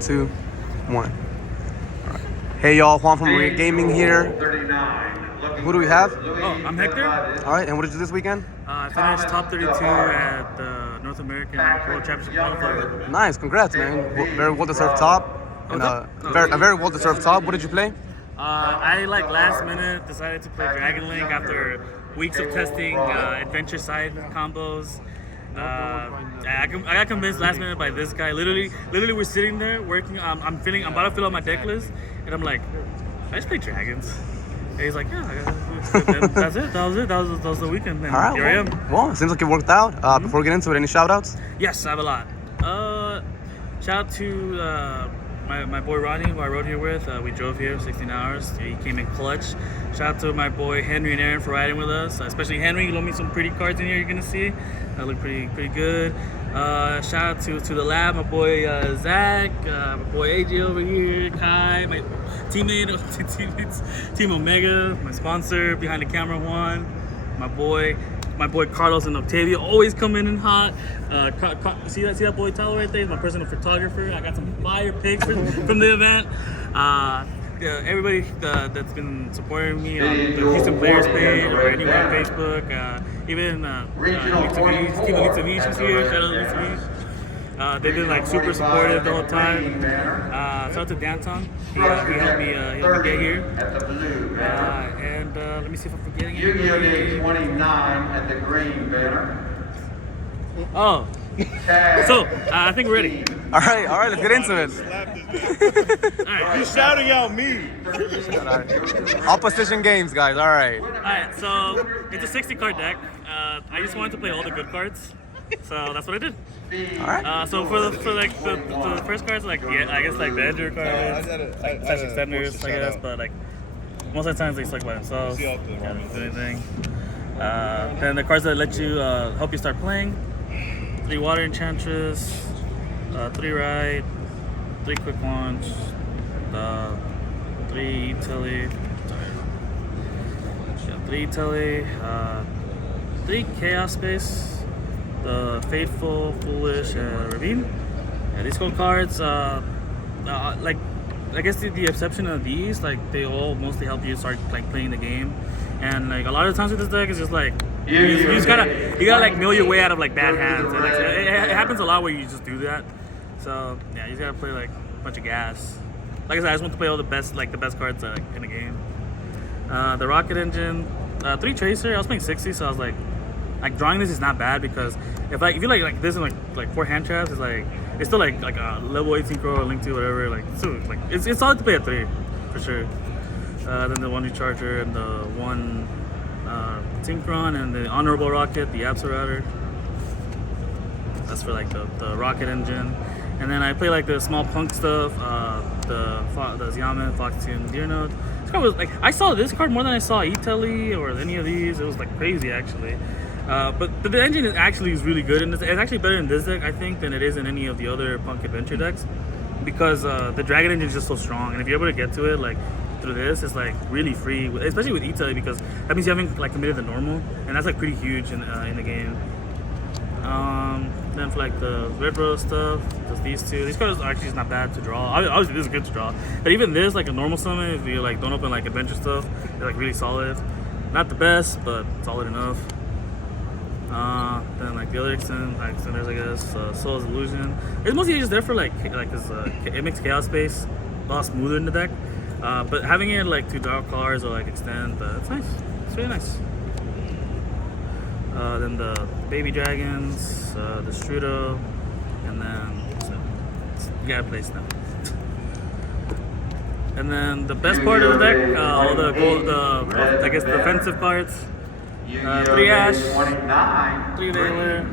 2, 1. Hey y'all, Juan from Maria Gaming here. Who do we have? Oh, I'm Hector. All right, and what did you do this weekend? I finished top 32 at the North American World Championship qualifier. Nice, congrats, man. Very well-deserved top. And a very well-deserved top. What did you play? I last minute decided to play Dragon Link after weeks of testing adventure side combos. I got convinced last minute by this guy. Literally, we're sitting there working. I'm about to fill out my deck list, and I'm like, I just play dragons. And he's like, yeah, that's it. That was the weekend. And all right, here I am. Well, it seems like it worked out. Before we get into it, any shout-outs? Yes, I have a lot. Shout out to my boy Ronnie, who I rode here with. We drove here 16 hours. He came in clutch. Shout out to my boy Henry and Aaron for riding with us. Especially Henry, he loaned me some pretty cards in here you're gonna see. That look pretty good. Shout out to the lab, my boy Zach, my boy AJ over here, Kai, my teammates, Team Omega, my sponsor behind the camera Juan, my boy Carlos and Octavia always coming in hot. See that boy Tyler right there? He's my personal photographer. I got some fire pics from the event. Everybody that's been supporting me on the Houston Players page or anywhere on Facebook, even Team Elite Beach is here. Shout out to Elite Beach. They've been super supportive the whole time. Shout out to Danton. He helped me get here. And let me see if I'm forgetting anything. Yu-Gi-Oh! 29 at the green banner. Oh, so I think we're ready. All right, let's get into it. All right. He's shouting out me. Opposition games, guys. All right. All right, so it's a 60 card deck. I just wanted to play all the good cards, so that's what I did. All right. So for the first cards, I guess the Ender cards, slash extenders, I guess, but most of the times they suck by themselves. Can't do anything. Then the cards that let you help you start playing: 3 Water Enchantress, 3 Ride, 3 Quick Launch, 3 Telly. 3 Telly, 3 Chaos Space, the Faithful, Foolish, and Ravine. Yeah, these cool cards, I guess the exception of these, they all mostly help you start playing the game. And a lot of times with this deck, it's just you gotta mill your way out of bad hands. And, it happens a lot where you just do that. So yeah, you just gotta play a bunch of gas. Like I said, I just want to play all the best cards in the game. The Rocket Engine, 3 Tracer. I was playing 60, so I was drawing this is not bad because if you like this and 4 hand traps, it's still a level 18 Crow or Link 2 whatever. It's solid to play at 3 for sure. Then the 1 Recharger and the 1 Synchron and the Honorable Rocket, the Absol. That's for the Rocket Engine. And then I play the small punk stuff, the Xiamen, Foxy, Deer Note. This card was I saw this card more than I saw E-Telly or any of these. It was crazy actually. But the engine is really good in this. It's actually better in this deck, I think, than it is in any of the other Punk Adventure decks, because the Dragon Engine is just so strong. And if you're able to get to it through this, it's really free, especially with E-Telly, because that means you haven't committed the normal, and that's pretty huge in the game. Then for the Red Rose stuff, just these 2. These cards are actually not bad to draw. Obviously, this is good to draw. But even this, a normal summon, if you don't open adventure stuff, they're really solid. Not the best, but solid enough. Then the other extenders, I guess, Soul's Illusion. It's mostly just there for it makes Chaos Space a lot smoother in the deck. But having it to draw cards or extend, it's nice. It's really nice. Then the Baby Dragons, the Strudo, and then you gotta play now. And then the best part of the deck, all the defensive cards. 3 Ash, 3 Veiler,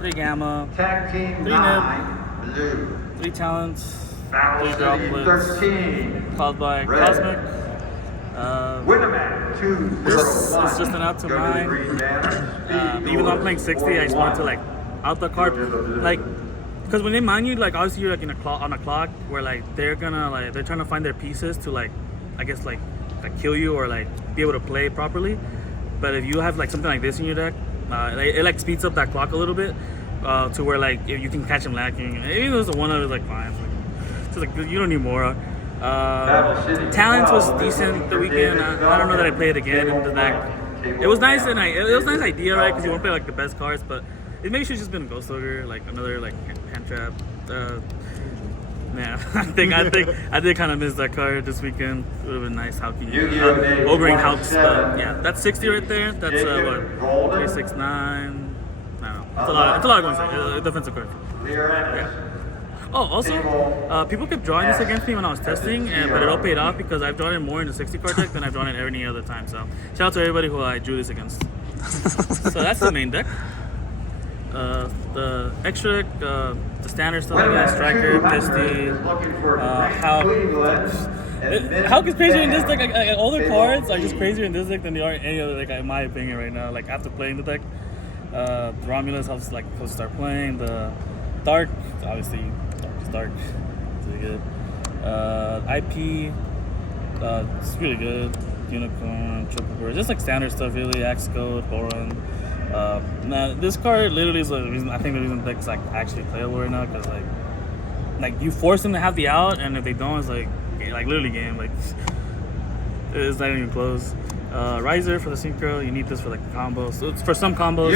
3 Gamma, 3 Nib, 3 Talents, 3 Droplets, followed by Cosmic. This is just an out to 9. Even though I'm playing 60, I just wanted to out the card, because when they mine you, obviously you're on a clock where they're gonna they're trying to find their pieces to I guess kill you or be able to play properly. But if you have something like this in your deck, it speeds up that clock a little bit, to where if you can catch them lacking. Even though it's a 1-0, it's fine. Just like you don't need more. Talents was decent the weekend. I don't know that I play it again in the deck. It was nice and it was a nice idea, right? Because you want to play like the best cards, but it maybe should have just been a Ghost Ogre, like another like hand trap. Yeah, I did kind of miss that card this weekend. It would have been nice Hauki, ogring Hauks. But yeah, that's 60 right there. That's what 3, 6, 9. I don't know. It's a lot. It's a lot of going inside. Defensive card. Yeah. Oh, also, people kept drawing this against me when I was testing, but it all paid off because I've drawn it more in the 60 card deck than I've drawn it any other time. So shout out to everybody who I drew this against. So that's the main deck. The extra deck, the standard stuff like that, Striker, Pisty, Hulk is crazier in this deck. Like, all the cards are just crazier in this deck than they are in any other deck, in my opinion, right now. Like, after playing the deck, the Romulus helps to start playing. The Dark, obviously, Dark is Dark. It's really good. IP, it's really good. Unicorn, Triple Bird, just like standard stuff, really. Axe Code, Boron. This card literally is the reason. I think the reason the deck's like actually playable right now, because like you force them to have the out, and if they don't, it's like literally game. Like it's not even close. Riser for the synchro. You need this for like the combos. So it's for some combos.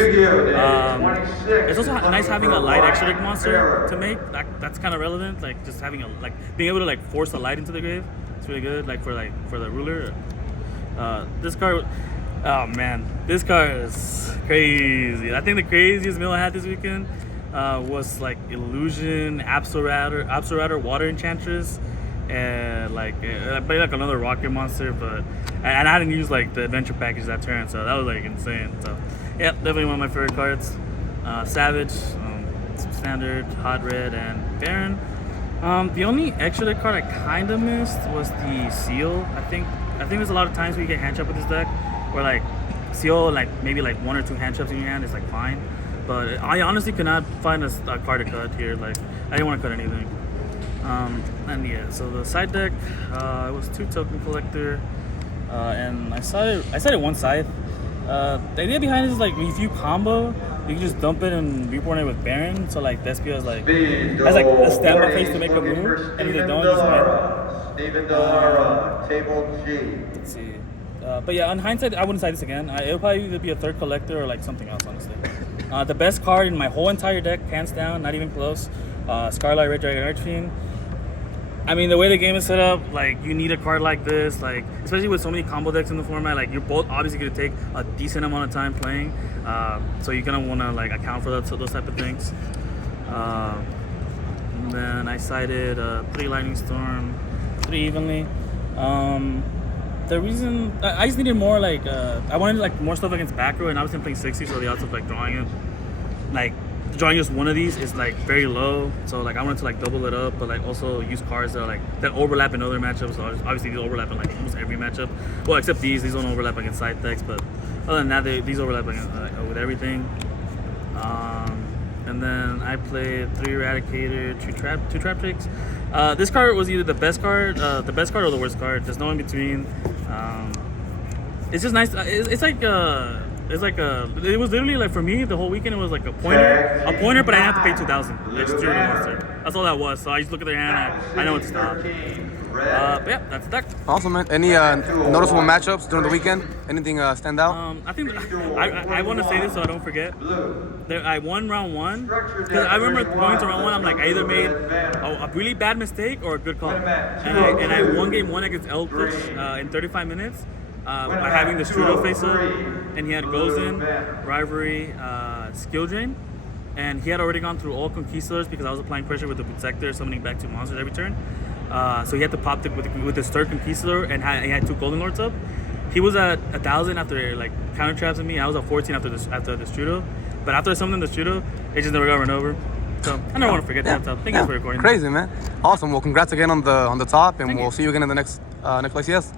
It's also nice having a light extra deck monster to make. That's kind of relevant. Like just having being able to like force a light into the grave. It's really good. Like for the ruler. This card. Oh man, this card is crazy. I think the craziest mill I had this weekend was like Illusion, Absolrator, Water Enchantress, and I played like another Rocket Monster, and I didn't use like the adventure package that turn, so that was like insane. So yeah, definitely one of my favorite cards. Savage, Standard, Hot Red, and Baron. The only extra deck card I kind of missed was the Seal. I think there's a lot of times where you get hand trap with this deck, where like Seal, like maybe like 1 or 2 hand traps in your hand is like fine, but I honestly could not find a card to cut here. Like I didn't want to cut anything. And yeah, so the side deck, it was 2 Token Collector, and I started 1 Scythe. The idea behind it is like if you combo, you can just dump it and reborn it with Baron. So like Despia has like a standby phase to make a move, and if they don't, just win. Steven Delara, table G. Let's see. But yeah, on hindsight, I wouldn't side this again. It'll probably either be a 3rd collector or like something else, honestly. The best card in my whole entire deck, hands down, not even close. Scarlet Red Dragon Archfiend. I mean, the way the game is set up, like you need a card like this, like especially with so many combo decks in the format. Like you're both obviously gonna take a decent amount of time playing, so you're gonna want to like account for those type of things. And then I sided 3 Lightning Storm, 3 evenly. The reason I just needed more I wanted like more stuff against back row, and I was playing 60, so the odds of like drawing just one of these is like very low. So like I wanted to like double it up, but like also use cards that overlap in other matchups. So obviously these overlap in like almost every matchup. Well, except these don't overlap against side decks, but other than that, these overlap with everything. And then I played 3 Eradicator, 2 Trap Tricks. This card was either the best card or the worst card. There's no in between. It's just nice. It was literally like for me the whole weekend. It was like a pointer, but I didn't have to pay 2,000. Just drew the monster. That's all that was. So I just look at their hand. I know what to stop. But yeah, that's the deck. Awesome, man. Any noticeable matchups during the weekend? Anything stand out? I think I want to say this so I don't forget. I won round 1 because I remember going to round 1. I'm like, I either made a really bad mistake or a good call, and I won game 1 against Eldritch in 35 minutes by having the Strudo face up, and he had Gozen, Rivalry, Skill Drain. And he had already gone through all Conquistadors because I was applying pressure with the Protector, summoning back 2 monsters every turn. So he had to pop with his 3rd Conquistador, and he had 2 Golden Lords up. He was at 1,000 after like counter traps me. I was at 14 after the Strudo. But after I summoned the Strudo, it just never got run over. So I never want to forget that stuff. Thank you for recording. Crazy, man. Awesome. Well, congrats again on the top, and we'll see you again in the next ICS.